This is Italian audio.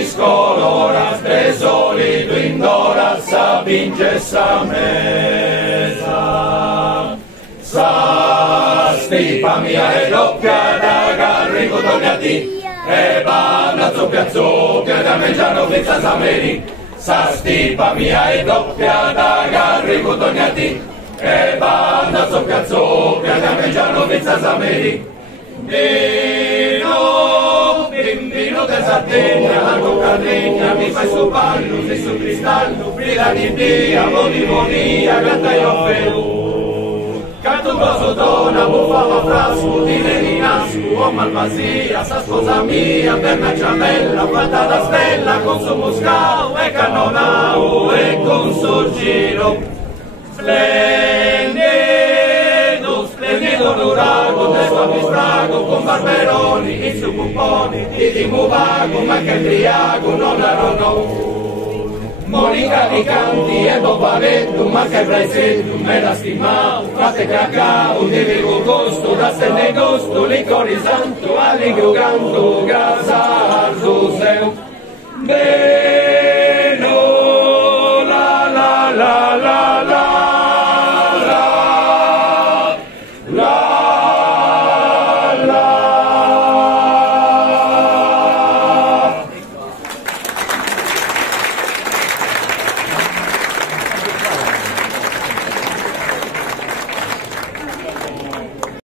discoloras, tre solido indoras, sa vince sa mesa. Sa stipa mia è doppia da garrigo togliati, e banda zoppia zoppia da mangiano pizza sameri. Sa stipa mia è doppia da garrigo togliati, e banda zoppia zoppia da mangiano pizza sameri. Bambino del Sardegna, la Coccadegna, mi fai su ballo, sei su cristallo, brilla di via, voni, canta io fello. Canto un grosso donna, buffava frasco, di rinasco, oh malvasia, sa sposa mia, perna ciambella, fatta da stella, con suo moscao e cannonao e con suo giro. Splendido l'urago, del suo bisbrago, con barberoni, il suo pupponi, di dimuvago, ma che briago, non ero no. Monica di canti e papavetto, ma che braisetto, me la stimavo, fate cacao, di vivo costo, da stelle costo, licori santo, alligro canto, grasa, arzo, seu.